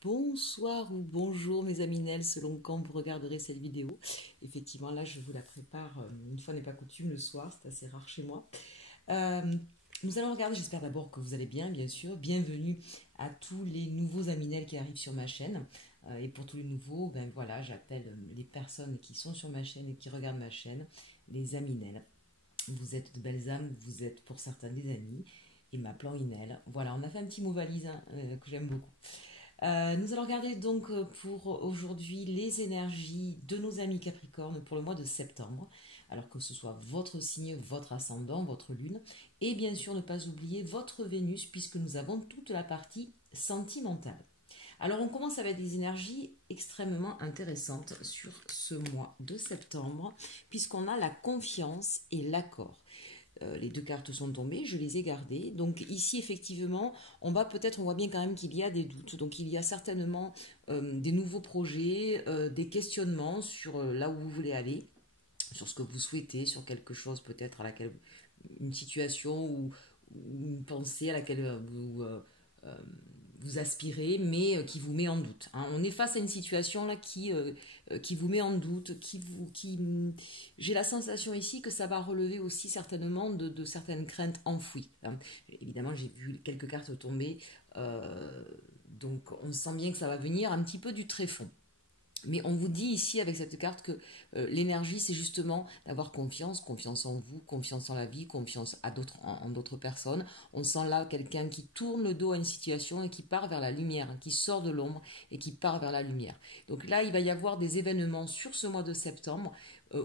Bonsoir ou bonjour mes amis Nel, selon quand vous regarderez cette vidéo. Effectivement, là, je vous la prépare, une fois n'est pas coutume, le soir, c'est assez rare chez moi. Nous allons regarder, j'espère d'abord que vous allez bien sûr. Bienvenue à tous les nouveaux amis Nel qui arrivent sur ma chaîne. Et pour tous les nouveaux, ben voilà, j'appelle les personnes qui sont sur ma chaîne et qui regardent ma chaîne, les amis Nel. Vous êtes de belles âmes, vous êtes pour certains des amis. Et m'appelant Inel. Voilà, on a fait un petit mot valise que j'aime beaucoup. Nous allons regarder donc pour aujourd'hui les énergies de nos amis Capricornes pour le mois de septembre. Alors que ce soit votre signe, votre ascendant, votre lune. Et bien sûr ne pas oublier votre Vénus puisque nous avons toute la partie sentimentale. Alors on commence avec des énergies extrêmement intéressantes sur ce mois de septembre puisqu'on a la confiance et l'accord. Les deux cartes sont tombées, je les ai gardées. Donc ici, effectivement, on voit bien quand même qu'il y a des doutes. Donc il y a certainement des nouveaux projets, des questionnements sur là où vous voulez aller, sur ce que vous souhaitez, sur quelque chose peut-être à laquelle, une situation ou une pensée à laquelle vous aspirez, mais qui vous met en doute. Hein. On est face à une situation là qui vous met en doute, j'ai la sensation ici que ça va relever aussi certainement de certaines craintes enfouies. Hein. Évidemment, j'ai vu quelques cartes tomber, donc on sent bien que ça va venir un petit peu du tréfonds. Mais on vous dit ici avec cette carte que l'énergie, c'est justement d'avoir confiance, confiance en vous, confiance en la vie, confiance en d'autres personnes. On sent là quelqu'un qui tourne le dos à une situation et qui part vers la lumière, hein, qui sort de l'ombre et qui part vers la lumière. Donc là, il va y avoir des événements sur ce mois de septembre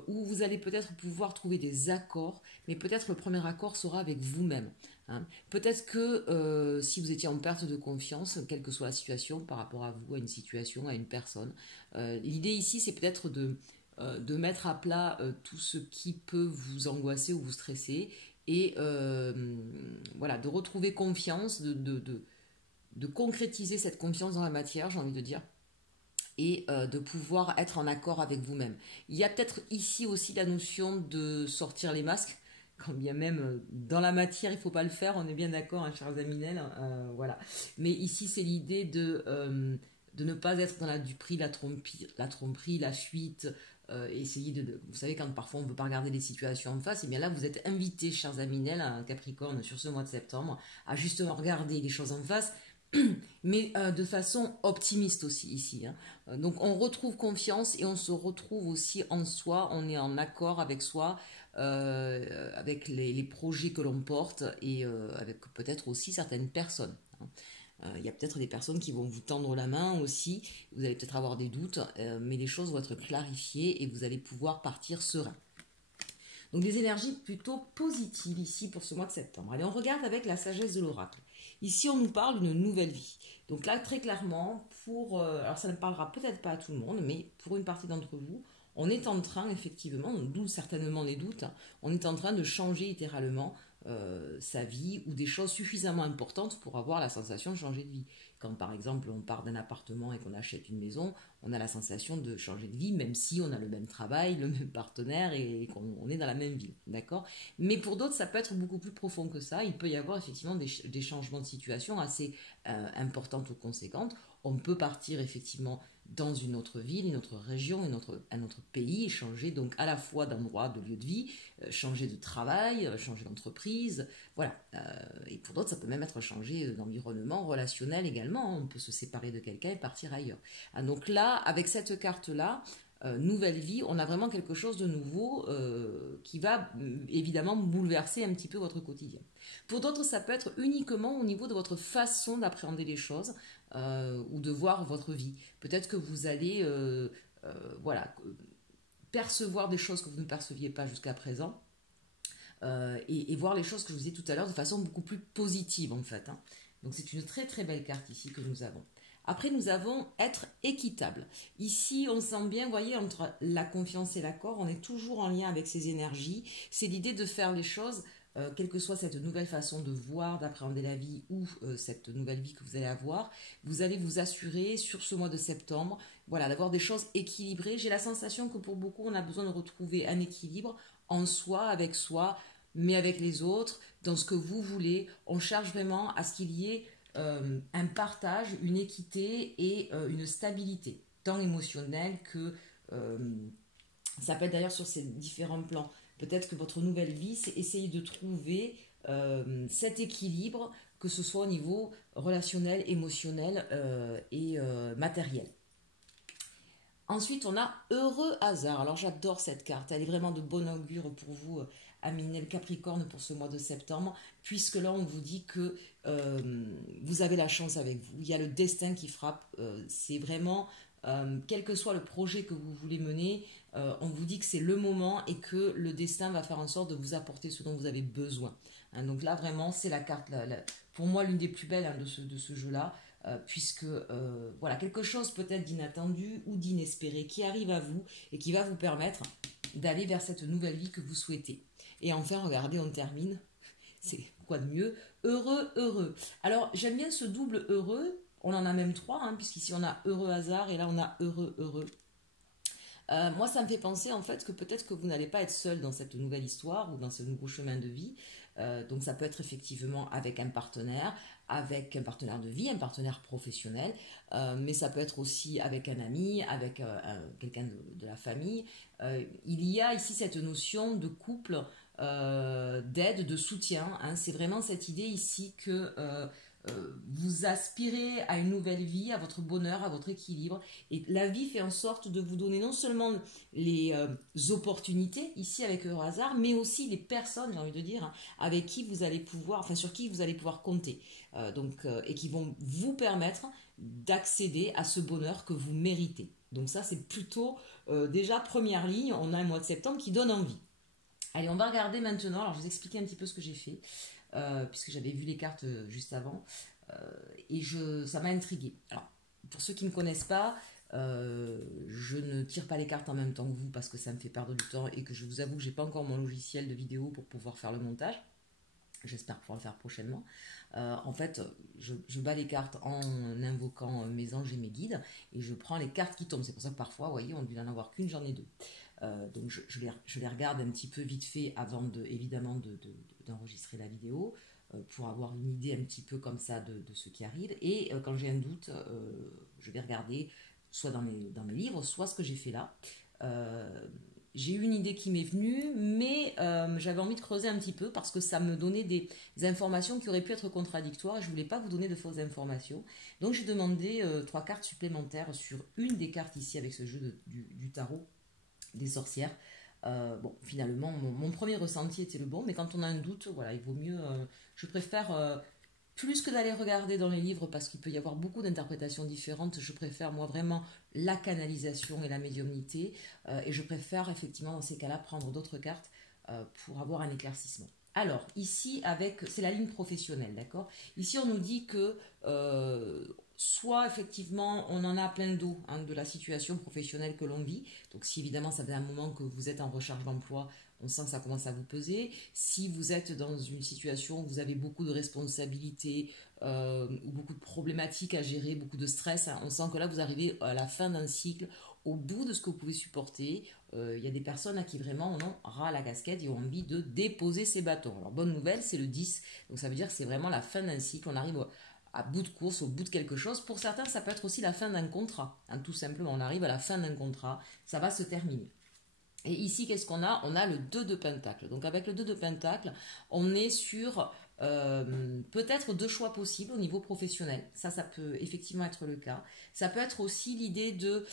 où vous allez peut-être pouvoir trouver des accords, mais peut-être le premier accord sera avec vous-même. Hein. Peut-être que si vous étiez en perte de confiance, quelle que soit la situation par rapport à vous, à une situation, à une personne, l'idée ici c'est peut-être de mettre à plat tout ce qui peut vous angoisser ou vous stresser et voilà, de retrouver confiance, de concrétiser cette confiance dans la matière, j'ai envie de dire, et de pouvoir être en accord avec vous-même. Il y a peut-être ici aussi la notion de sortir les masques, quand bien même dans la matière il ne faut pas le faire, on est bien d'accord, hein, chers Aminel, voilà. Mais ici c'est l'idée de ne pas être dans la duperie, la tromperie, la fuite, essayer vous savez quand parfois on ne veut pas regarder les situations en face, et bien là vous êtes invités, chers Aminel, un Capricorne sur ce mois de septembre, à justement regarder les choses en face, mais de façon optimiste aussi ici. Hein. Donc on retrouve confiance et on se retrouve aussi en soi, on est en accord avec soi, avec les projets que l'on porte et avec peut-être aussi certaines personnes. Hein. Il y a peut-être des personnes qui vont vous tendre la main aussi, vous allez peut-être avoir des doutes, mais les choses vont être clarifiées et vous allez pouvoir partir serein. Donc des énergies plutôt positives ici pour ce mois de septembre. Allez, on regarde avec la sagesse de l'oracle. Ici, on nous parle d'une nouvelle vie. Donc là, très clairement, alors ça ne parlera peut-être pas à tout le monde, mais pour une partie d'entre vous, on est en train, effectivement, d'où certainement les doutes, hein, on est en train de changer littéralement sa vie ou des choses suffisamment importantes pour avoir la sensation de changer de vie. Quand par exemple on part d'un appartement et qu'on achète une maison, on a la sensation de changer de vie, même si on a le même travail, le même partenaire et qu'on est dans la même ville, d'accord? Mais pour d'autres, ça peut être beaucoup plus profond que ça. Il peut y avoir effectivement des changements de situation assez importantes ou conséquentes. On peut partir effectivement dans une autre ville, une autre région, un autre pays, et changer donc à la fois d'endroit, de lieu de vie, changer de travail, changer d'entreprise, voilà. Et pour d'autres, ça peut même être changer d'environnement relationnel également. On peut se séparer de quelqu'un et partir ailleurs. Donc là, avec cette carte-là, nouvelle vie, on a vraiment quelque chose de nouveau qui va évidemment bouleverser un petit peu votre quotidien. Pour d'autres, ça peut être uniquement au niveau de votre façon d'appréhender les choses ou de voir votre vie. Peut-être que vous allez voilà, percevoir des choses que vous ne perceviez pas jusqu'à présent et voir les choses que je vous ai dit tout à l'heure de façon beaucoup plus positive en fait. Hein. Donc c'est une très très belle carte ici que nous avons. Après, nous avons être équitable. Ici, on sent bien, vous voyez, entre la confiance et l'accord, on est toujours en lien avec ces énergies. C'est l'idée de faire les choses, quelle que soit cette nouvelle façon de voir, d'appréhender la vie ou cette nouvelle vie que vous allez avoir. Vous allez vous assurer sur ce mois de septembre, voilà, d'avoir des choses équilibrées. J'ai la sensation que pour beaucoup, on a besoin de retrouver un équilibre en soi, mais avec les autres, dans ce que vous voulez. On cherche vraiment à ce qu'il y ait un partage, une équité et une stabilité, tant émotionnelle que ça peut être d'ailleurs sur ces différents plans. Peut-être que votre nouvelle vie, c'est essayer de trouver cet équilibre, que ce soit au niveau relationnel, émotionnel et matériel. Ensuite, on a heureux hasard. Alors, j'adore cette carte. Elle est vraiment de bon augure pour vous, Aminel Capricorne, pour ce mois de septembre, puisque là, on vous dit que vous avez la chance avec vous. Il y a le destin qui frappe. C'est vraiment, quel que soit le projet que vous voulez mener, on vous dit que c'est le moment et que le destin va faire en sorte de vous apporter ce dont vous avez besoin. Hein, donc là, vraiment, c'est la carte, pour moi, l'une des plus belles hein, de ce jeu-là. Puisque voilà, quelque chose peut-être d'inattendu ou d'inespéré qui arrive à vous et qui va vous permettre d'aller vers cette nouvelle vie que vous souhaitez. Et enfin, regardez, on termine. C'est quoi de mieux? Heureux, heureux. Alors, j'aime bien ce double heureux. On en a même trois, hein, puisqu'ici on a heureux hasard et là on a heureux, heureux. Moi, ça me fait penser en fait que peut-être que vous n'allez pas être seul dans cette nouvelle histoire ou dans ce nouveau chemin de vie. Donc ça peut être effectivement avec un partenaire de vie, un partenaire professionnel, mais ça peut être aussi avec un ami, avec quelqu'un de la famille. Il y a ici cette notion de couple, d'aide, de soutien. Hein. C'est vraiment cette idée ici que vous aspirez à une nouvelle vie, à votre bonheur, à votre équilibre. Et la vie fait en sorte de vous donner non seulement les opportunités, ici avec le hasard, mais aussi les personnes, j'ai envie de dire, hein, avec qui vous allez pouvoir, enfin sur qui vous allez pouvoir compter. Et qui vont vous permettre d'accéder à ce bonheur que vous méritez. Donc ça, c'est plutôt déjà première ligne. On a un mois de septembre qui donne envie. Allez, on va regarder maintenant. Alors, je vais vous expliquer un petit peu ce que j'ai fait. Puisque j'avais vu les cartes juste avant, ça m'a intriguée. Alors, pour ceux qui ne me connaissent pas, je ne tire pas les cartes en même temps que vous parce que ça me fait perdre du temps et que je vous avoue que j'ai pas encore mon logiciel de vidéo pour pouvoir faire le montage. J'espère pouvoir le faire prochainement. En fait, je bats les cartes en invoquant mes anges et mes guides et je prends les cartes qui tombent. C'est pour ça que parfois, vous voyez, on ne peut en avoir qu'une, j'en ai deux. Donc je les regarde un petit peu vite fait avant évidemment d'enregistrer la vidéo pour avoir une idée un petit peu comme ça de ce qui arrive. Et quand j'ai un doute, je vais regarder soit dans mes livres, soit ce que j'ai fait là. J'ai eu une idée qui m'est venue, mais j'avais envie de creuser un petit peu parce que ça me donnait des informations qui auraient pu être contradictoires et je ne voulais pas vous donner de fausses informations. Donc j'ai demandé 3 cartes supplémentaires sur une des cartes ici avec ce jeu du tarot des sorcières. Bon, finalement, mon premier ressenti était le bon, mais quand on a un doute, voilà, il vaut mieux. Je préfère, plus que d'aller regarder dans les livres, parce qu'il peut y avoir beaucoup d'interprétations différentes, je préfère, moi, vraiment la canalisation et la médiumnité, et je préfère, effectivement, dans ces cas-là, prendre d'autres cartes pour avoir un éclaircissement. Alors, ici, c'est la ligne professionnelle, d'accord? Ici, on nous dit que soit effectivement on en a plein le dos hein, de la situation professionnelle que l'on vit. Donc si évidemment ça fait un moment que vous êtes en recherche d'emploi, on sent que ça commence à vous peser. Si vous êtes dans une situation où vous avez beaucoup de responsabilités ou beaucoup de problématiques à gérer, beaucoup de stress, hein, on sent que là vous arrivez à la fin d'un cycle, au bout de ce que vous pouvez supporter. Il y a des personnes à qui vraiment on en ras la casquette et ont envie de déposer ces bâtons. Alors bonne nouvelle, c'est le 10, donc ça veut dire que c'est vraiment la fin d'un cycle, on arrive à bout de course, au bout de quelque chose. Pour certains, ça peut être aussi la fin d'un contrat. Hein, tout simplement, on arrive à la fin d'un contrat, ça va se terminer. Et ici, qu'est-ce qu'on a? On a le 2 de Pentacle. Donc avec le 2 de Pentacle, on est sur peut-être 2 choix possibles au niveau professionnel. Ça peut effectivement être le cas. Ça peut être aussi l'idée de...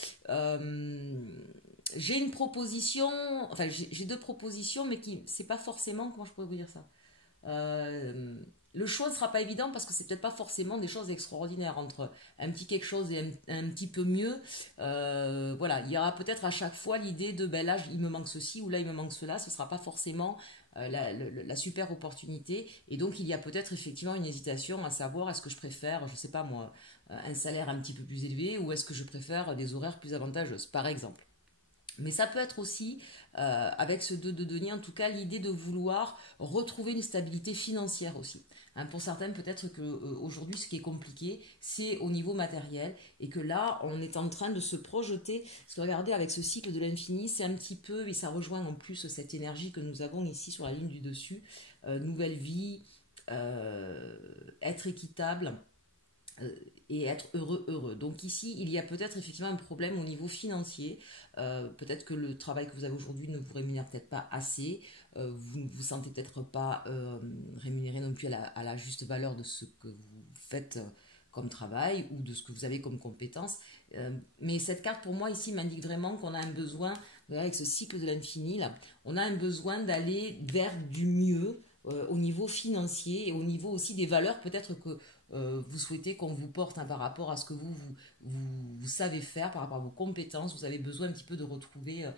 j'ai une proposition, enfin j'ai 2 propositions, mais c'est pas forcément, comment je pourrais vous dire ça le choix ne sera pas évident parce que c'est peut-être pas forcément des choses extraordinaires entre un petit quelque chose et un petit peu mieux. Voilà, il y aura peut-être à chaque fois l'idée de ben là il me manque ceci ou là il me manque cela. Ce sera pas forcément la super opportunité et donc il y a peut-être effectivement une hésitation à savoir est-ce que je préfère, je sais pas moi, un salaire un petit peu plus élevé ou est-ce que je préfère des horaires plus avantageuses par exemple. Mais ça peut être aussi, avec ce 2 de denier, en tout cas, l'idée de vouloir retrouver une stabilité financière aussi. Hein, pour certains, peut-être qu'aujourd'hui, ce qui est compliqué, c'est au niveau matériel. Et que là, on est en train de se projeter. Parce que regardez, avec ce cycle de l'infini, c'est un petit peu, et ça rejoint en plus cette énergie que nous avons ici sur la ligne du dessus. Nouvelle vie, être équitable. et être heureux. Donc ici, il y a peut-être effectivement un problème au niveau financier. Peut-être que le travail que vous avez aujourd'hui ne vous rémunère peut-être pas assez. Vous ne vous sentez peut-être pas rémunéré non plus à la juste valeur de ce que vous faites comme travail ou de ce que vous avez comme compétence. Mais cette carte pour moi ici m'indique vraiment qu'on a un besoin, avec ce cycle de l'infini là, on a un besoin d'aller vers du mieux au niveau financier et au niveau aussi des valeurs peut-être que vous souhaitez qu'on vous porte par rapport à ce que vous savez faire, par rapport à vos compétences. Vous avez besoin un petit peu de retrouver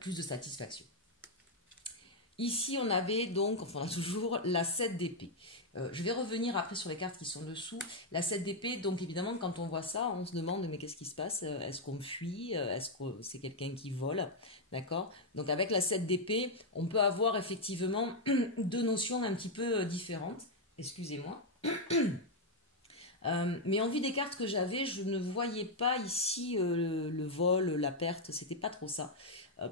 plus de satisfaction. Ici, on avait donc, enfin, on a toujours la 7 d'épée. Je vais revenir après sur les cartes qui sont dessous. La 7 d'épée, donc évidemment, quand on voit ça, on se demande, mais qu'est-ce qui se passe? Est-ce qu'on fuit? Est-ce que c'est quelqu'un qui vole? D'accord? Donc avec la 7 d'épée, on peut avoir effectivement deux notions un petit peu différentes. Excusez-moi. Mais en vue des cartes que j'avais, je ne voyais pas ici le vol, la perte, c'était pas trop ça.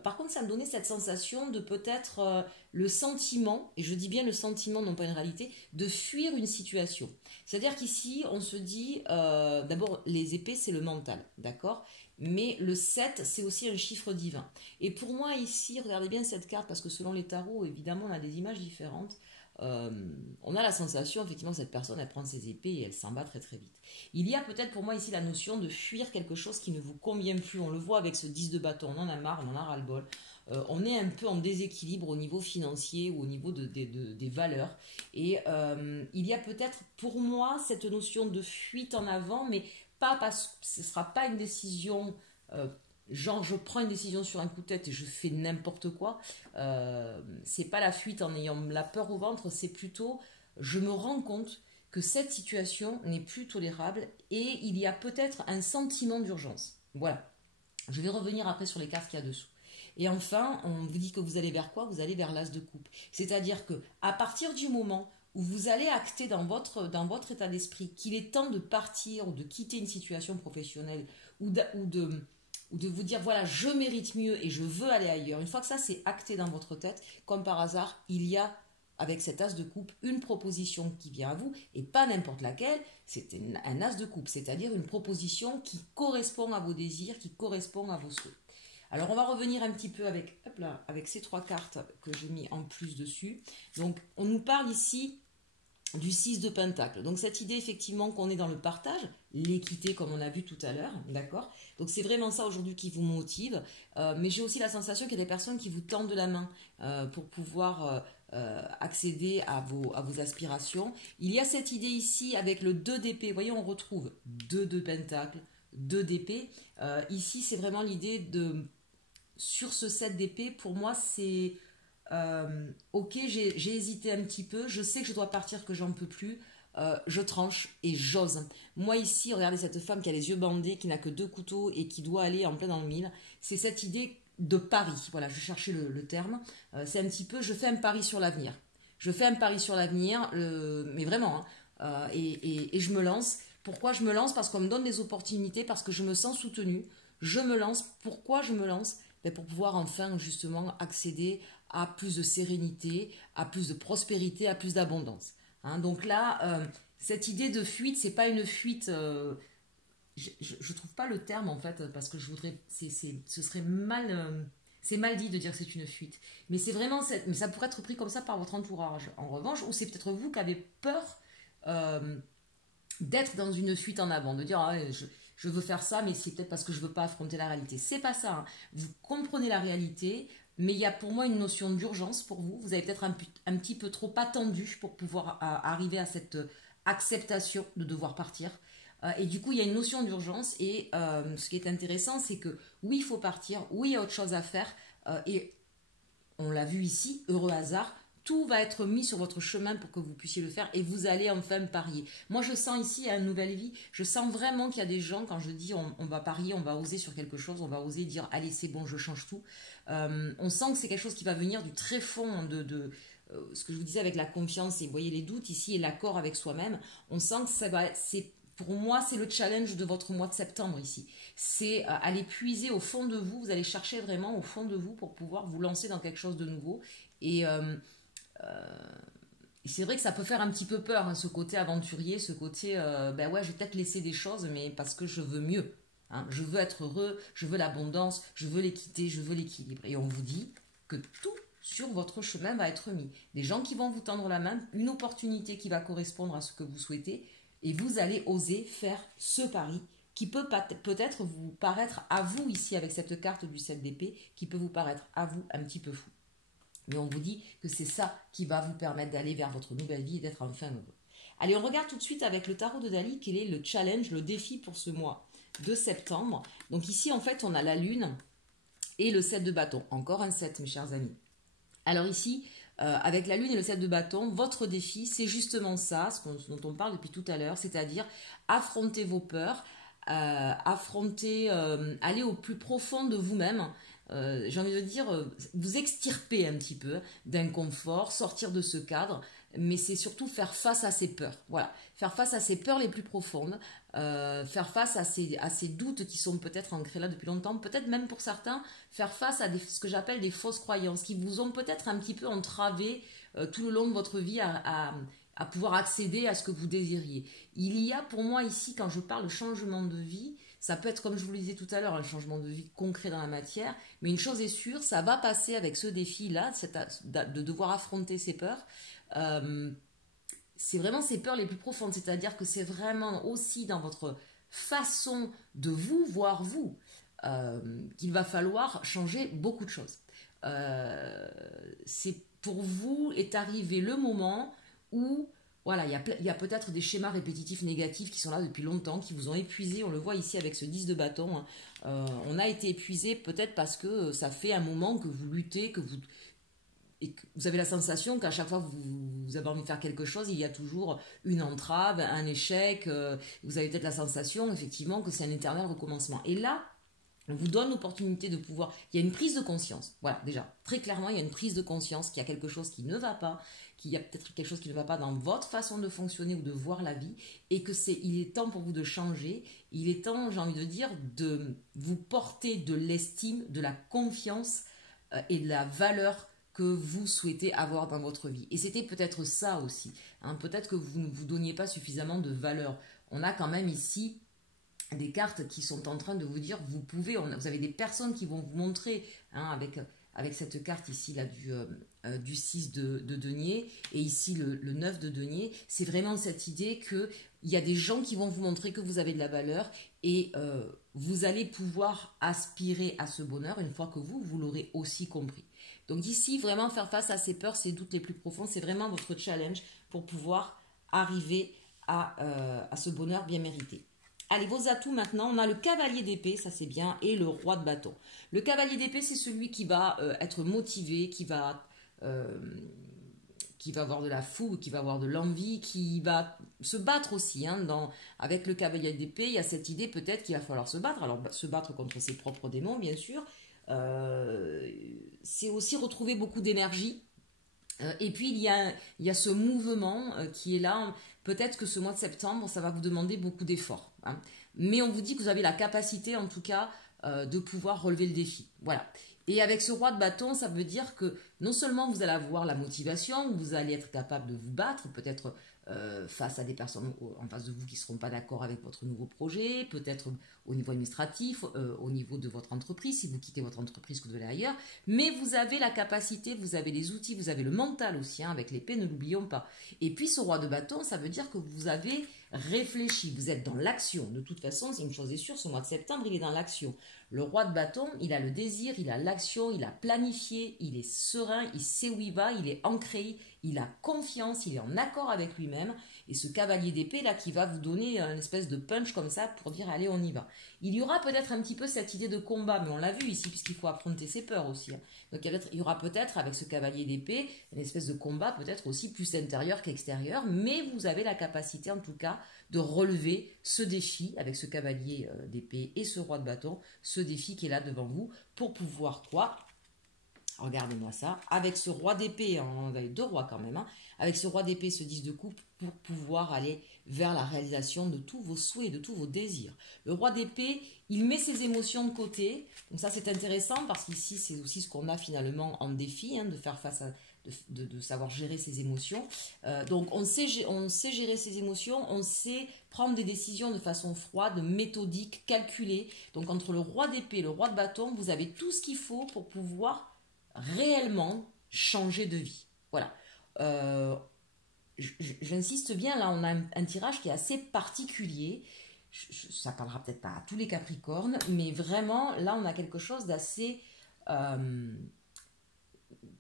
Par contre, ça me donnait cette sensation de peut-être le sentiment, et je dis bien le sentiment, non pas une réalité, de fuir une situation. C'est-à-dire qu'ici, on se dit, d'abord, les épées, c'est le mental, d'accord? Mais le 7, c'est aussi un chiffre divin. Et pour moi, ici, regardez bien cette carte, parce que selon les tarots, évidemment, on a des images différentes. On a la sensation, effectivement, que cette personne, elle prend ses épées et elle s'en bat très très vite. Il y a peut-être pour moi ici la notion de fuir quelque chose qui ne vous convient plus. On le voit avec ce 10 de bâton, on en a marre, on en a ras-le-bol. On est un peu en déséquilibre au niveau financier ou au niveau des valeurs. Et il y a peut-être pour moi cette notion de fuite en avant, mais pas parce que ce ne sera pas une décision... genre je prends une décision sur un coup de tête et je fais n'importe quoi, c'est pas la fuite en ayant la peur au ventre, c'est plutôt je me rends compte que cette situation n'est plus tolérable et il y a peut-être un sentiment d'urgence. Voilà, je vais revenir après sur les cartes qu'il y a dessous. Et enfin, on vous dit que vous allez vers quoi? Vous allez vers l'as de coupe. C'est-à-dire que à partir du moment où vous allez acter dans votre état d'esprit qu'il est temps de partir ou de quitter une situation professionnelle ou de vous dire voilà, je mérite mieux et je veux aller ailleurs. Une fois que ça c'est acté dans votre tête, comme par hasard, il y a avec cet as de coupe une proposition qui vient à vous et pas n'importe laquelle, c'est un as de coupe, c'est-à-dire une proposition qui correspond à vos désirs, qui correspond à vos souhaits. Alors on va revenir un petit peu avec, hop là, avec ces trois cartes que j'ai mis en plus dessus. Donc on nous parle ici du 6 de Pentacle. Donc cette idée effectivement qu'on est dans le partage, l'équité comme on a vu tout à l'heure, d'accord? Donc c'est vraiment ça aujourd'hui qui vous motive, mais j'ai aussi la sensation qu'il y a des personnes qui vous tendent la main pour pouvoir accéder à vos aspirations. Il y a cette idée ici avec le 2 d'épée, vous voyez on retrouve 2 de Pentacle, 2 d'épée. Ici c'est vraiment l'idée de, sur ce 7 d'épée, pour moi c'est... ok, j'ai hésité un petit peu, je sais que je dois partir, que j'en peux plus, je tranche et j'ose. Moi ici, regardez cette femme qui a les yeux bandés, qui n'a que 2 couteaux et qui doit aller en plein dans le mille. C'est cette idée de pari, voilà, je cherchais le terme. C'est un petit peu, je fais un pari sur l'avenir. Je fais un pari sur l'avenir, mais vraiment, hein, et je me lance. Pourquoi je me lance? Parce qu'on me donne des opportunités, parce que je me sens soutenue. Je me lance. Pourquoi je me lance? Ben pour pouvoir enfin justement accéder à plus de sérénité, à plus de prospérité, à plus d'abondance. Hein, donc là, cette idée de fuite, c'est pas une fuite. Je trouve pas le terme en fait parce que je voudrais, ce serait mal. C'est mal dit de dire que c'est une fuite, mais c'est vraiment, mais ça pourrait être pris comme ça par votre entourage. En revanche, ou c'est peut-être vous qui avez peur d'être dans une fuite en avant, de dire ah, je veux faire ça, mais c'est peut-être parce que je veux pas affronter la réalité. C'est pas ça. Hein. Vous comprenez la réalité. Mais il y a pour moi une notion d'urgence pour vous. Vous avez peut-être un petit peu trop attendu pour pouvoir arriver à cette acceptation de devoir partir. Et du coup, il y a une notion d'urgence. Et ce qui est intéressant, c'est que oui, il faut partir. Oui, il y a autre chose à faire. Et on l'a vu ici, heureux hasard. Tout va être mis sur votre chemin pour que vous puissiez le faire et vous allez enfin parier. Moi, je sens ici à une nouvelle vie, je sens vraiment qu'il y a des gens, quand je dis on va parier, on va oser sur quelque chose, on va oser dire allez c'est bon, je change tout. On sent que c'est quelque chose qui va venir du très fond de ce que je vous disais avec la confiance et vous voyez les doutes ici et l'accord avec soi-même. On sent que ça va, pour moi, c'est le challenge de votre mois de septembre ici. C'est aller puiser au fond de vous, vous allez chercher vraiment au fond de vous pour pouvoir vous lancer dans quelque chose de nouveau. Et c'est vrai que ça peut faire un petit peu peur, hein, ce côté aventurier, ce côté, ben ouais, je vais peut-être laisser des choses, mais parce que je veux mieux. Hein. Je veux être heureux, je veux l'abondance, je veux l'équité, je veux l'équilibre. Et on vous dit que tout sur votre chemin va être mis. Des gens qui vont vous tendre la main, une opportunité qui va correspondre à ce que vous souhaitez, et vous allez oser faire ce pari qui peut peut-être vous paraître à vous ici avec cette carte du 7 d'épée, qui peut vous paraître à vous un petit peu fou. Mais on vous dit que c'est ça qui va vous permettre d'aller vers votre nouvelle vie et d'être enfin heureux. Allez, on regarde tout de suite avec le tarot de Dali quel est le challenge, le défi pour ce mois de septembre. Donc ici, en fait, on a la lune et le 7 de bâton. Encore un 7, mes chers amis. Alors ici, avec la lune et le 7 de bâton, votre défi, c'est justement ça, dont on parle depuis tout à l'heure, c'est-à-dire affronter vos peurs, aller au plus profond de vous-même. J'ai envie de dire, vous extirper un petit peu d'un confort, sortir de ce cadre, mais c'est surtout faire face à ses peurs. Voilà, faire face à ses peurs les plus profondes, faire face à ces doutes qui sont peut-être ancrés là depuis longtemps, peut-être même pour certains, faire face à ce que j'appelle des fausses croyances qui vous ont peut-être un petit peu entravé tout le long de votre vie à pouvoir accéder à ce que vous désiriez. Il y a pour moi ici, quand je parle de changement de vie, ça peut être, comme je vous le disais tout à l'heure, un changement de vie concret dans la matière, mais une chose est sûre, ça va passer avec ce défi-là, de devoir affronter ses peurs. C'est vraiment ces peurs les plus profondes, c'est-à-dire que c'est vraiment aussi dans votre façon de vous voir vous qu'il va falloir changer beaucoup de choses. C'est pour vous est arrivé le moment où voilà, il y a peut-être des schémas répétitifs négatifs qui sont là depuis longtemps, qui vous ont épuisé. On le voit ici avec ce 10 de bâton. Hein. On a été épuisé peut-être parce que ça fait un moment que vous luttez, et que vous avez la sensation qu'à chaque fois que vous avez envie de faire quelque chose, il y a toujours une entrave, un échec. Vous avez peut-être la sensation, effectivement, que c'est un éternel recommencement. Et là, on vous donne l'opportunité de pouvoir... Il y a une prise de conscience. Voilà, déjà, très clairement, il y a une prise de conscience qu'il y a quelque chose qui ne va pas, qu'il y a peut-être quelque chose qui ne va pas dans votre façon de fonctionner ou de voir la vie, et que il est temps pour vous de changer. Il est temps, j'ai envie de dire, de vous porter de l'estime, de la confiance et de la valeur que vous souhaitez avoir dans votre vie. Et c'était peut-être ça aussi. Hein, peut-être que vous ne vous donniez pas suffisamment de valeur. On a quand même ici des cartes qui sont en train de vous dire vous pouvez, vous avez des personnes qui vont vous montrer hein, avec cette carte ici là du 6 de denier et ici le 9 de denier, c'est vraiment cette idée que il y a des gens qui vont vous montrer que vous avez de la valeur et vous allez pouvoir aspirer à ce bonheur une fois que vous l'aurez aussi compris. Donc ici, vraiment faire face à ces peurs, ces doutes les plus profonds, c'est vraiment votre challenge pour pouvoir arriver à ce bonheur bien mérité. Allez, vos atouts maintenant, on a le cavalier d'épée, ça c'est bien, et le roi de bâton. Le cavalier d'épée, c'est celui qui va être motivé, qui va avoir de la fougue, qui va avoir de l'envie, qui va se battre aussi. Hein, avec le cavalier d'épée, il y a cette idée peut-être qu'il va falloir se battre. Alors, se battre contre ses propres démons, bien sûr. C'est aussi retrouver beaucoup d'énergie. Et puis, il y a ce mouvement qui est là. Peut-être que ce mois de septembre, ça va vous demander beaucoup d'efforts. Hein. Mais on vous dit que vous avez la capacité, en tout cas, de pouvoir relever le défi. Voilà. Et avec ce roi de bâton, ça veut dire que non seulement vous allez avoir la motivation, vous allez être capable de vous battre, peut-être face à des personnes en face de vous qui ne seront pas d'accord avec votre nouveau projet, peut-être au niveau administratif, au niveau de votre entreprise, si vous quittez votre entreprise que vous allez ailleurs, mais vous avez la capacité, vous avez les outils, vous avez le mental aussi, hein, avec l'épée, ne l'oublions pas. Et puis ce roi de bâton, ça veut dire que vous avez réfléchi, vous êtes dans l'action. De toute façon, c'est une chose est sûre, ce mois de septembre, il est dans l'action. Le roi de bâton, il a le désir, il a l'action, il a planifié, il est serein, il sait où il va, il est ancré, il a confiance, il est en accord avec lui-même. Et ce cavalier d'épée là qui va vous donner une espèce de punch comme ça pour dire allez on y va. Il y aura peut-être un petit peu cette idée de combat, mais on l'a vu ici puisqu'il faut affronter ses peurs aussi. Hein. Donc il y aura peut-être avec ce cavalier d'épée une espèce de combat peut-être aussi plus intérieur qu'extérieur, mais vous avez la capacité en tout cas de relever ce défi avec ce cavalier d'épée et ce roi de bâton, ce défi qui est là devant vous pour pouvoir quoi ? Regardez-moi ça, avec ce roi d'épée, on a deux rois quand même, hein, avec ce roi d'épée, ce 10 de coupe, pour pouvoir aller vers la réalisation de tous vos souhaits, de tous vos désirs. Le roi d'épée, il met ses émotions de côté, donc ça c'est intéressant parce qu'ici c'est aussi ce qu'on a finalement en défi, hein, de faire face de savoir gérer ses émotions. Donc on sait gérer ses émotions, on sait prendre des décisions de façon froide, méthodique, calculée. Donc entre le roi d'épée et le roi de bâton, vous avez tout ce qu'il faut pour pouvoir réellement changer de vie. Voilà. J'insiste bien, là on a un tirage qui est assez particulier. Ça parlera peut-être pas à tous les Capricornes, mais vraiment là on a quelque chose d'assez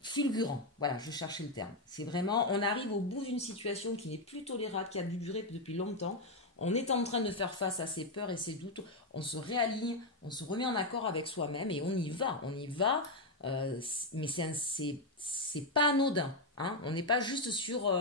fulgurant. Voilà, je cherchais le terme. C'est vraiment, on arrive au bout d'une situation qui n'est plus tolérable, qui a dû durer depuis longtemps. On est en train de faire face à ses peurs et ses doutes. On se réaligne, on se remet en accord avec soi-même et on y va. On y va. Mais c'est pas anodin. Hein. On n'est pas juste sur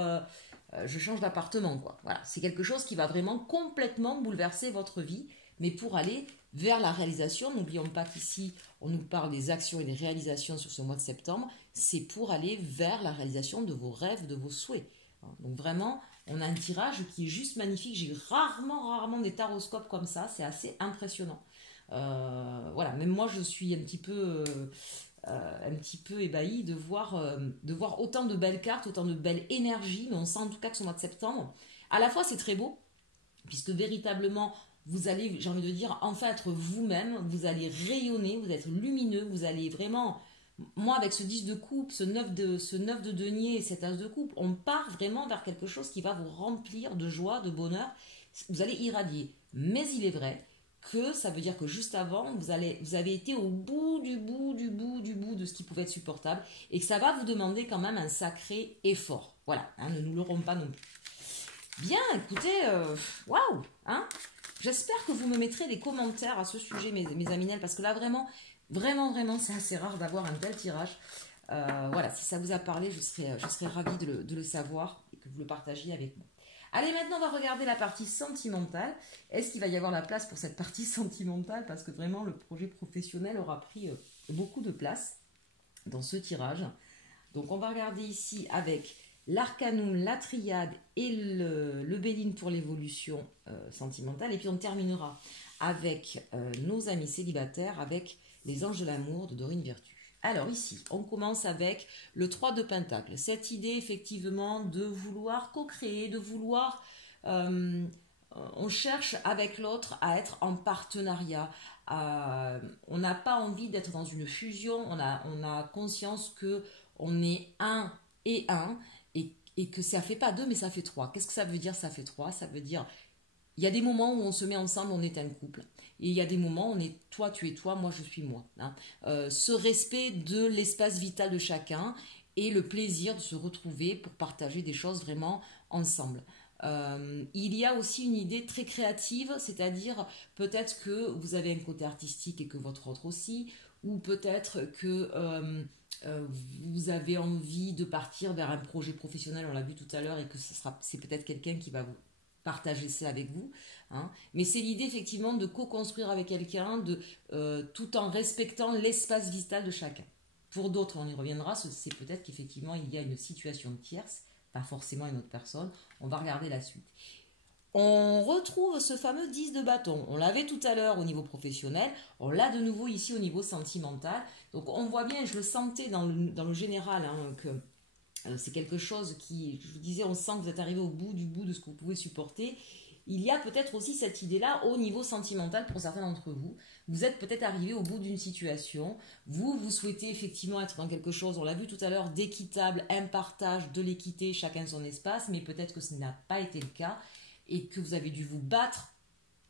je change d'appartement, quoi. Voilà, c'est quelque chose qui va vraiment complètement bouleverser votre vie, mais pour aller vers la réalisation. N'oublions pas qu'ici, on nous parle des actions et des réalisations sur ce mois de septembre. C'est pour aller vers la réalisation de vos rêves, de vos souhaits. Donc vraiment, on a un tirage qui est juste magnifique. J'ai rarement des taroscopes comme ça. C'est assez impressionnant. Voilà, même moi, je suis un petit peu ébahi de voir autant de belles cartes, autant de belles énergies, mais on sent en tout cas que ce mois de septembre, à la fois c'est très beau, puisque véritablement vous allez, j'ai envie de dire, enfin être vous-même, vous allez rayonner, vous allez être lumineux, vous allez vraiment, moi avec ce 10 de coupe, ce 9 de denier et cet as de coupe, on part vraiment vers quelque chose qui va vous remplir de joie, de bonheur, vous allez irradier, mais il est vrai que ça veut dire que juste avant, vous avez été au bout de ce qui pouvait être supportable et que ça va vous demander quand même un sacré effort. Voilà, hein, ne nous leurrons pas non plus. Bien, écoutez, waouh, hein, j'espère que vous me mettrez des commentaires à ce sujet, mes aminelles, parce que là, vraiment, c'est assez rare d'avoir un tel tirage. Voilà, si ça vous a parlé, je serais ravie de le savoir et que vous le partagiez avec moi. Allez, maintenant, on va regarder la partie sentimentale. Est-ce qu'il va y avoir la place pour cette partie sentimentale? Parce que vraiment, le projet professionnel aura pris beaucoup de place dans ce tirage. Donc, on va regarder ici avec l'arcanum, la triade et le béline pour l'évolution sentimentale. Et puis, on terminera avec nos amis célibataires, avec les anges de l'amour de Dorine Virtue. Alors ici, on commence avec le 3 de Pentacle. Cette idée, effectivement, de vouloir co-créer, de vouloir... on cherche avec l'autre à être en partenariat. On n'a pas envie d'être dans une fusion. On a conscience qu'on est un et un et que ça ne fait pas deux, mais ça fait trois. Qu'est-ce que ça veut dire, ça fait trois? Ça veut dire... Il y a des moments où on se met ensemble, on est un couple. Et il y a des moments où on est toi, tu es toi, moi, je suis moi. Hein. Ce respect de l'espace vital de chacun et le plaisir de se retrouver pour partager des choses vraiment ensemble. Il y a aussi une idée très créative, c'est-à-dire peut-être que vous avez un côté artistique et que votre autre aussi, ou peut-être que vous avez envie de partir vers un projet professionnel, on l'a vu tout à l'heure, et que c'est peut-être quelqu'un qui va vous partager ça avec vous, hein. Mais c'est l'idée effectivement de co-construire avec quelqu'un, tout en respectant l'espace vital de chacun. Pour d'autres, on y reviendra, c'est peut-être qu'effectivement il y a une situation tierce, pas forcément une autre personne. On va regarder la suite. On retrouve ce fameux 10 de bâton. On l'avait tout à l'heure au niveau professionnel, on l'a de nouveau ici au niveau sentimental. Donc on voit bien, je le sentais dans le général, hein, que c'est quelque chose qui, je vous disais, on sent que vous êtes arrivé au bout de ce que vous pouvez supporter. Il y a peut-être aussi cette idée-là au niveau sentimental pour certains d'entre vous. Vous êtes peut-être arrivé au bout d'une situation. Vous souhaitez effectivement être dans quelque chose, on l'a vu tout à l'heure, d'équitable, un partage, de l'équité, chacun son espace, mais peut-être que ce n'a pas été le cas et que vous avez dû vous battre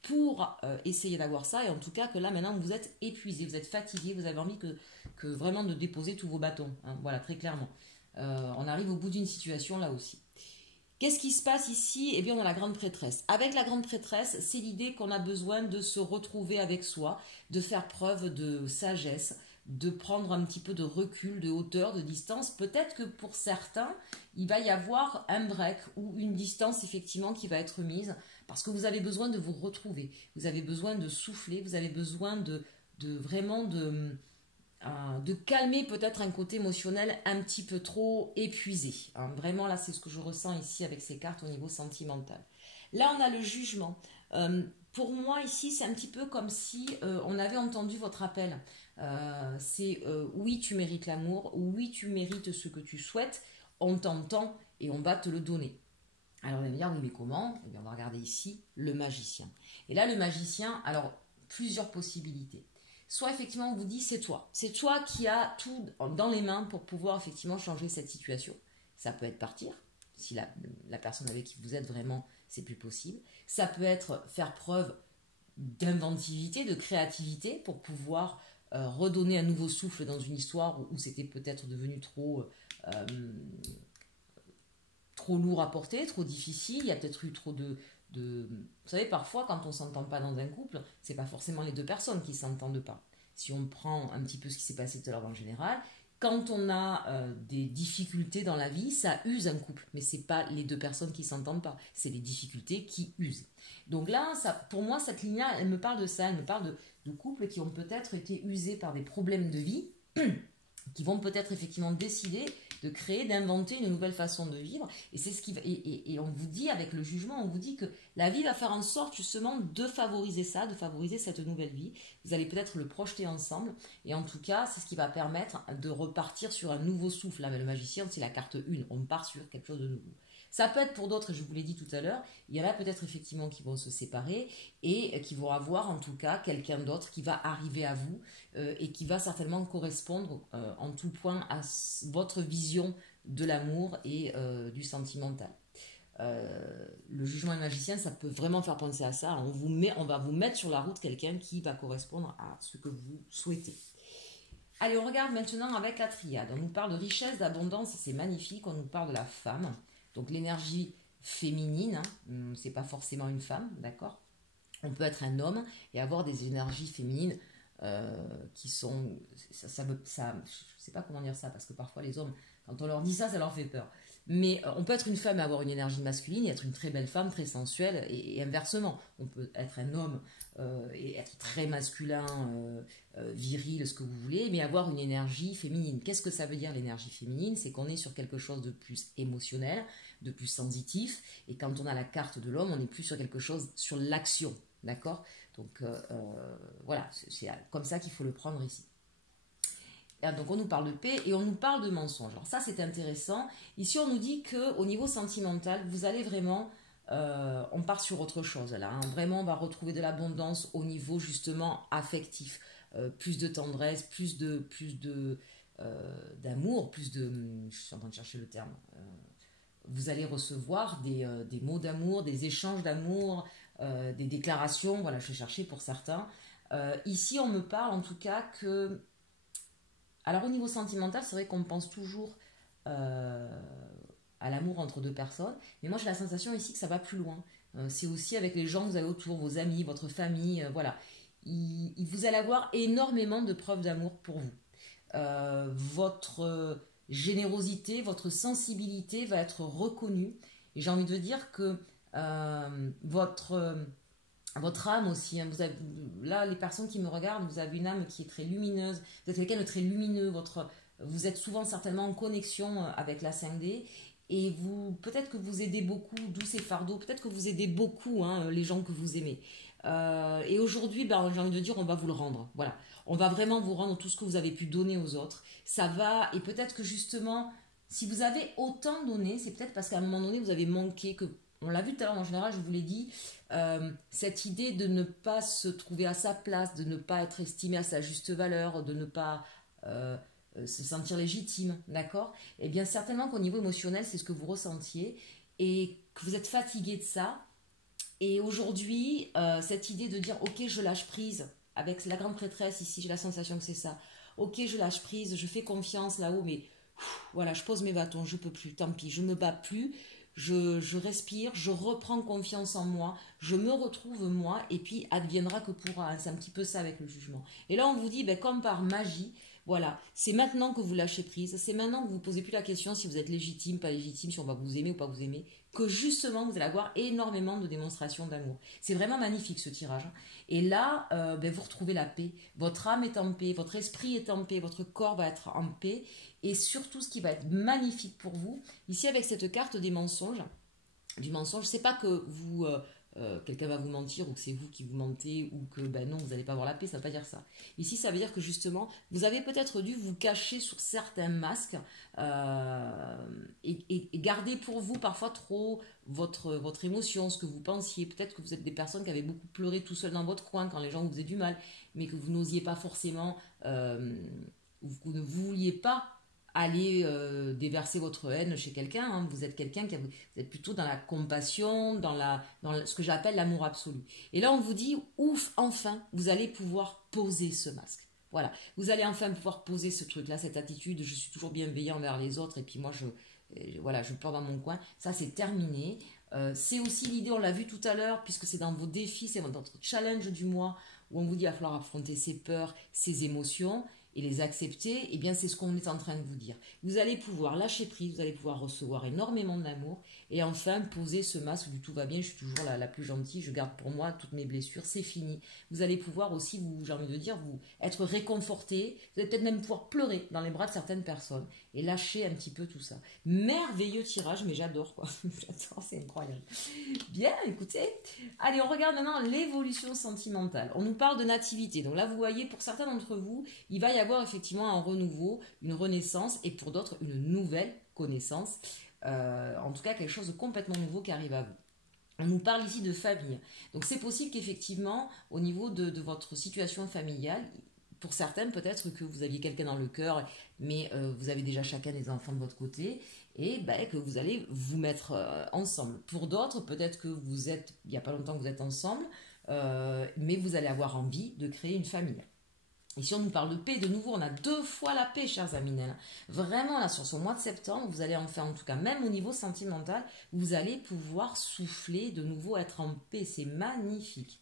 pour essayer d'avoir ça. Et en tout cas que là maintenant vous êtes épuisé, vous êtes fatigué, vous avez envie que vraiment de déposer tous vos bâtons. Hein, voilà, très clairement. On arrive au bout d'une situation là aussi. Qu'est-ce qui se passe ici? Eh bien, on a la grande prêtresse. Avec la grande prêtresse, c'est l'idée qu'on a besoin de se retrouver avec soi, de faire preuve de sagesse, de prendre un petit peu de recul, de hauteur, de distance. Peut-être que pour certains, il va y avoir un break ou une distance effectivement qui va être mise parce que vous avez besoin de vous retrouver. Vous avez besoin de souffler, vous avez besoin de calmer peut-être un côté émotionnel un petit peu trop épuisé. Hein, vraiment, là, c'est ce que je ressens ici avec ces cartes au niveau sentimental. Là, on a le jugement. pour moi ici, c'est un petit peu comme si on avait entendu votre appel. C'est oui, tu mérites l'amour, oui, tu mérites ce que tu souhaites, on t'entend et on va te le donner. Alors on va me dire, oui, mais comment? Eh bien, on va regarder ici le magicien. Et là, le magicien, alors, plusieurs possibilités. Soit effectivement, on vous dit, c'est toi qui as tout dans les mains pour pouvoir effectivement changer cette situation. Ça peut être partir, si la personne avec qui vous êtes vraiment, c'est plus possible. Ça peut être faire preuve d'inventivité, de créativité pour pouvoir redonner un nouveau souffle dans une histoire où c'était peut-être devenu euh, trop lourd à porter, trop difficile, il y a peut-être eu trop de... Vous savez, parfois, quand on ne s'entend pas dans un couple, c'est pas forcément les deux personnes qui ne s'entendent pas. Si on prend un petit peu ce qui s'est passé tout à l'heure dans le général, quand on a des difficultés dans la vie, ça use un couple. Mais c'est pas les deux personnes qui ne s'entendent pas, c'est les difficultés qui usent. Donc là, ça, pour moi, cette ligne-là, elle me parle de ça, elle me parle de couples qui ont peut-être été usés par des problèmes de vie, qui vont peut-être effectivement décider de créer, d'inventer une nouvelle façon de vivre. Et c'est ce qui va, et on vous dit avec le jugement, on vous dit que la vie va faire en sorte justement de favoriser ça, de favoriser cette nouvelle vie. Vous allez peut-être le projeter ensemble. Et en tout cas, c'est ce qui va permettre de repartir sur un nouveau souffle. Là, mais le magicien, c'est la carte 1. On part sur quelque chose de nouveau. Ça peut être pour d'autres, je vous l'ai dit tout à l'heure, il y en a peut-être effectivement qui vont se séparer et qui vont avoir en tout cas quelqu'un d'autre qui va arriver à vous et qui va certainement correspondre en tout point à votre vision de l'amour et du sentimental. Le jugement et le magicien, ça peut vraiment faire penser à ça. On va vous mettre sur la route quelqu'un qui va correspondre à ce que vous souhaitez. Allez, on regarde maintenant avec la triade. On nous parle de richesse, d'abondance, c'est magnifique. On nous parle de la femme. Donc l'énergie féminine, c'est pas forcément une femme, d'accord? On peut être un homme et avoir des énergies féminines qui sont... Ça, je sais pas comment dire ça, parce que parfois les hommes, quand on leur dit ça, ça leur fait peur. Mais on peut être une femme et avoir une énergie masculine et être une très belle femme, très sensuelle, et inversement. On peut être un homme et être très masculin, viril, ce que vous voulez, mais avoir une énergie féminine. Qu'est-ce que ça veut dire l'énergie féminine? C'est qu'on est sur quelque chose de plus émotionnel, de plus sensitif, et quand on a la carte de l'homme, on est plus sur quelque chose, sur l'action, d'accord? Donc voilà, c'est comme ça qu'il faut le prendre ici. Donc on nous parle de paix et on nous parle de mensonge. Alors ça c'est intéressant. Ici on nous dit qu'au niveau sentimental, vous allez vraiment, on part sur autre chose là. Hein. Vraiment on va retrouver de l'abondance au niveau justement affectif. Plus de tendresse, plus d'amour, plus de... Je suis en train de chercher le terme. Vous allez recevoir des mots d'amour, des échanges d'amour, des déclarations. Voilà, je vais chercher pour certains. Ici on me parle en tout cas que... Alors au niveau sentimental, c'est vrai qu'on pense toujours à l'amour entre deux personnes, mais moi j'ai la sensation ici que ça va plus loin. C'est aussi avec les gens que vous avez autour, vos amis, votre famille, voilà. Vous allez avoir énormément de preuves d'amour pour vous. Votre générosité, votre sensibilité va être reconnue. Et j'ai envie de dire que votre âme aussi, hein, là les personnes qui me regardent, vous avez une âme qui est très lumineuse, vous êtes quelqu'un de très lumineux, vous êtes souvent certainement en connexion avec la 5D et peut-être que vous aidez beaucoup, d'où ces fardeaux, peut-être que vous aidez beaucoup hein, les gens que vous aimez. Et aujourd'hui, j'ai envie de dire, on va vous le rendre. Voilà, on va vraiment vous rendre tout ce que vous avez pu donner aux autres. Ça va, et peut-être que justement, si vous avez autant donné, c'est peut-être parce qu'à un moment donné, vous avez manqué que... On l'a vu tout à l'heure, en général, je vous l'ai dit, cette idée de ne pas se trouver à sa place, de ne pas être estimé à sa juste valeur, de ne pas se sentir légitime, d'accord? Eh bien, certainement qu'au niveau émotionnel, c'est ce que vous ressentiez et que vous êtes fatigué de ça. Et aujourd'hui, cette idée de dire, ok, je lâche prise, avec la grande prêtresse ici, j'ai la sensation que c'est ça. Ok, je lâche prise, je fais confiance là-haut, mais voilà, je pose mes bâtons, je peux plus, tant pis, je me bats plus. Je respire, je reprends confiance en moi, je me retrouve moi, et puis adviendra que pourra. C'est un petit peu ça avec le jugement. Et là, on vous dit, comme par magie, voilà, c'est maintenant que vous lâchez prise, c'est maintenant que vous ne posez plus la question si vous êtes légitime, pas légitime, si on va vous aimer ou pas vous aimer, que justement, vous allez avoir énormément de démonstrations d'amour. C'est vraiment magnifique ce tirage. Et là, vous retrouvez la paix. Votre âme est en paix, votre esprit est en paix, votre corps va être en paix. Et surtout, ce qui va être magnifique pour vous, ici avec cette carte des mensonges, du mensonge, c'est pas que quelqu'un va vous mentir ou que c'est vous qui vous mentez ou que ben non, vous n'allez pas avoir la paix, ça ne veut pas dire ça. Ici, ça veut dire que justement, vous avez peut-être dû vous cacher sur certains masques et garder pour vous parfois trop votre émotion, ce que vous pensiez. Peut-être que vous êtes des personnes qui avaient beaucoup pleuré tout seul dans votre coin quand les gens vous faisaient du mal, mais que vous n'osiez pas forcément, vous ne vouliez pas aller déverser votre haine chez quelqu'un. Hein. Vous êtes quelqu'un vous êtes plutôt dans la compassion, ce que j'appelle l'amour absolu. Et là, on vous dit, ouf, enfin, vous allez pouvoir poser ce masque. Voilà, vous allez enfin pouvoir poser ce truc-là, cette attitude, je suis toujours bienveillant envers les autres et puis moi, je pleure dans mon coin. Ça, c'est terminé. C'est aussi l'idée, on l'a vu tout à l'heure, puisque c'est dans vos défis, c'est votre challenge du mois, où on vous dit qu'il va falloir affronter ses peurs, ses émotions, et les accepter, eh bien c'est ce qu'on est en train de vous dire. Vous allez pouvoir lâcher prise, vous allez pouvoir recevoir énormément d'amour et enfin poser ce masque du tout va bien, je suis toujours la plus gentille, je garde pour moi toutes mes blessures, c'est fini. Vous allez pouvoir aussi, j'ai envie de dire, vous être réconforté, vous allez peut-être même pouvoir pleurer dans les bras de certaines personnes et lâcher un petit peu tout ça. Merveilleux tirage, mais j'adore quoi, j'adore, c'est incroyable. Bien, écoutez, allez on regarde maintenant l'évolution sentimentale. On nous parle de nativité, donc là vous voyez pour certains d'entre vous, il va y avoir effectivement un renouveau, une renaissance et pour d'autres une nouvelle connaissance, en tout cas quelque chose de complètement nouveau qui arrive à vous. On nous parle ici de famille, donc c'est possible qu'effectivement au niveau de votre situation familiale, pour certaines peut-être que vous aviez quelqu'un dans le cœur mais vous avez déjà chacun des enfants de votre côté et que vous allez vous mettre ensemble. Pour d'autres peut-être que vous êtes, il n'y a pas longtemps que vous êtes ensemble, mais vous allez avoir envie de créer une famille. Et si on nous parle de paix, de nouveau, on a 2 fois la paix, chers Aminel. Vraiment, là, sur ce mois de septembre, vous allez enfin, en tout cas, même au niveau sentimental, vous allez pouvoir souffler, de nouveau être en paix. C'est magnifique.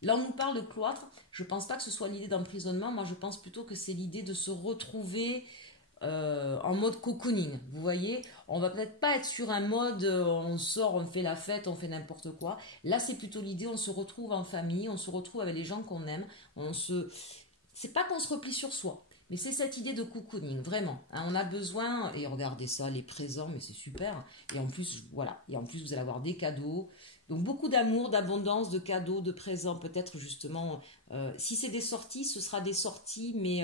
Là, on nous parle de cloître. Je ne pense pas que ce soit l'idée d'emprisonnement. Moi, je pense plutôt que c'est l'idée de se retrouver en mode cocooning. Vous voyez, on va peut-être pas être sur un mode on sort, on fait la fête, on fait n'importe quoi. Là, c'est plutôt l'idée, on se retrouve en famille, on se retrouve avec les gens qu'on aime, c'est pas qu'on se replie sur soi, mais c'est cette idée de cocooning, vraiment. Hein, on a besoin, et regardez ça, les présents, mais c'est super. Et en plus, voilà, et en plus vous allez avoir des cadeaux. Donc beaucoup d'amour, d'abondance, de cadeaux, de présents, peut-être justement. Si c'est des sorties, ce sera des sorties, mais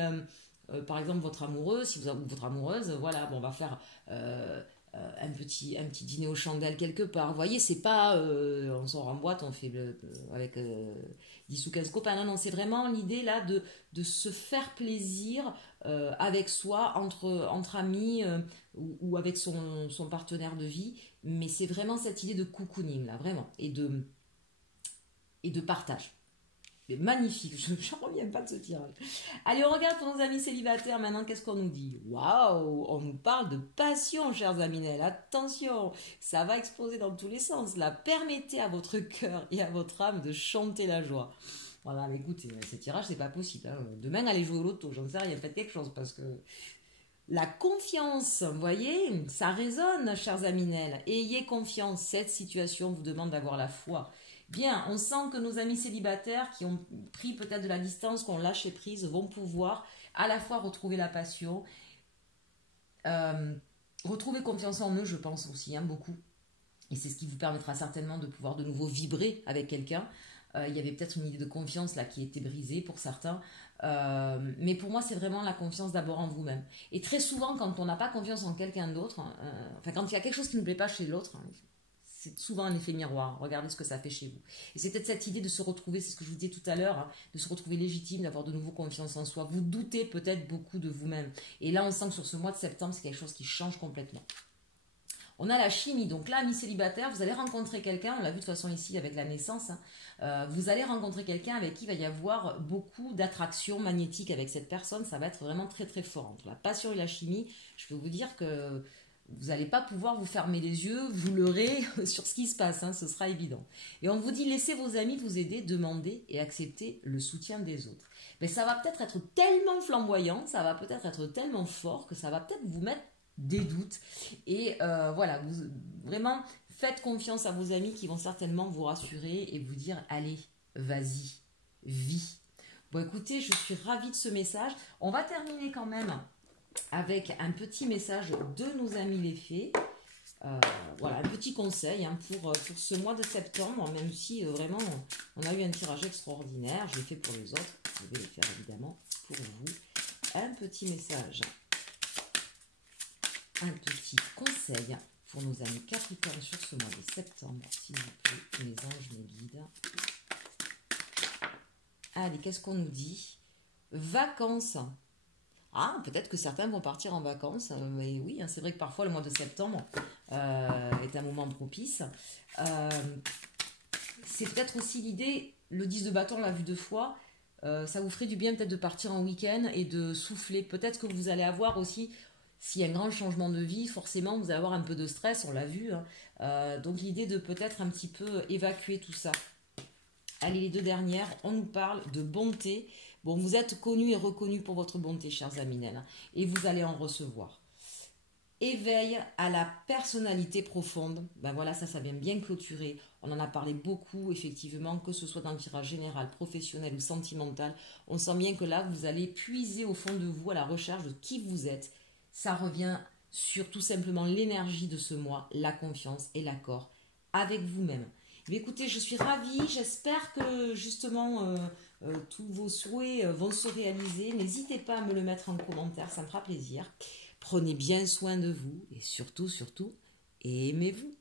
par exemple votre amoureux, si vous avez votre amoureuse, voilà, bon, on va faire un petit dîner aux chandelles quelque part. Vous voyez, c'est pas on sort en boîte, on fait avec 10 ou 15 copains. Non, non, c'est vraiment l'idée là de se faire plaisir avec soi, entre amis ou avec son partenaire de vie. Mais c'est vraiment cette idée de cocooning là, vraiment, et de partage. Mais magnifique, je n'en reviens pas de ce tirage. Allez, on regarde pour nos amis célibataires maintenant, qu'est-ce qu'on nous dit? Waouh, on nous parle de passion, chers Aminel. Attention, ça va exploser dans tous les sens. Là, permettez à votre cœur et à votre âme de chanter la joie. Voilà, mais écoutez, ces tirages, c'est pas possible. Hein. Demain, allez jouer au loto, j'en sais rien, faites quelque chose parce que la confiance, vous voyez, ça résonne, chers Aminel. Ayez confiance, cette situation vous demande d'avoir la foi. Bien, on sent que nos amis célibataires qui ont pris peut-être de la distance, qui ont lâché prise, vont pouvoir à la fois retrouver la passion, retrouver confiance en eux, je pense aussi, hein, beaucoup. Et c'est ce qui vous permettra certainement de pouvoir de nouveau vibrer avec quelqu'un. Il y avait peut-être une idée de confiance là qui était brisée pour certains. Mais pour moi, c'est vraiment la confiance d'abord en vous-même. Et très souvent, quand on n'a pas confiance en quelqu'un d'autre, quand il y a quelque chose qui ne plaît pas chez l'autre, c'est souvent un effet miroir. Regardez ce que ça fait chez vous. Et c'est peut-être cette idée de se retrouver, c'est ce que je vous disais tout à l'heure, hein, de se retrouver légitime, d'avoir de nouveau confiance en soi. Vous doutez peut-être beaucoup de vous-même. Et là, on sent que sur ce mois de septembre, c'est quelque chose qui change complètement. On a la chimie, donc là, amis célibataires, vous allez rencontrer quelqu'un, on l'a vu de toute façon ici avec la naissance, hein, vous allez rencontrer quelqu'un avec qui il va y avoir beaucoup d'attraction magnétique avec cette personne, ça va être vraiment très très fort. Entre la passion et la chimie, je peux vous dire que vous n'allez pas pouvoir vous fermer les yeux, vous leurrer sur ce qui se passe, hein, ce sera évident. Et on vous dit, laissez vos amis vous aider, demandez et acceptez le soutien des autres. Mais ça va peut-être être tellement flamboyant, ça va peut-être être tellement fort que ça va peut-être vous mettre des doutes. Et voilà, vous vraiment faites confiance à vos amis qui vont certainement vous rassurer et vous dire, allez, vas-y, vis. Bon, écoutez, je suis ravie de ce message. On va terminer quand même avec un petit message de nos amis les fées. Voilà, un petit conseil hein, pour ce mois de septembre, même si vraiment on a eu un tirage extraordinaire, je l'ai fait pour les autres, je vais le faire évidemment pour vous. Un petit message, un petit conseil pour nos amis Capricorne sur ce mois de septembre, s'il vous plaît, mes anges, mes guides. Allez, qu'est-ce qu'on nous dit? Vacances. Ah, peut-être que certains vont partir en vacances, mais oui, hein, c'est vrai que parfois le mois de septembre est un moment propice. C'est peut-être aussi l'idée, le 10 de bâton, on l'a vu 2 fois, ça vous ferait du bien peut-être de partir en week-end et de souffler. Peut-être que vous allez avoir aussi, s'il y a un grand changement de vie, forcément vous allez avoir un peu de stress, on l'a vu. Hein. Donc l'idée de peut-être un petit peu évacuer tout ça. Allez, les 2 dernières, on nous parle de bonté. Bon, vous êtes connus et reconnus pour votre bonté, chers Aminel, hein, et vous allez en recevoir. Éveil à la personnalité profonde. Ben voilà, ça vient bien clôturer. On en a parlé beaucoup, effectivement, que ce soit dans le tirage général, professionnel ou sentimental. On sent bien que là, vous allez puiser au fond de vous à la recherche de qui vous êtes. Ça revient sur tout simplement l'énergie de ce mois, la confiance et l'accord avec vous-même. Mais écoutez, je suis ravie, j'espère que justement tous vos souhaits vont se réaliser. N'hésitez pas à me le mettre en commentaire, ça me fera plaisir. Prenez bien soin de vous et surtout, surtout, aimez-vous.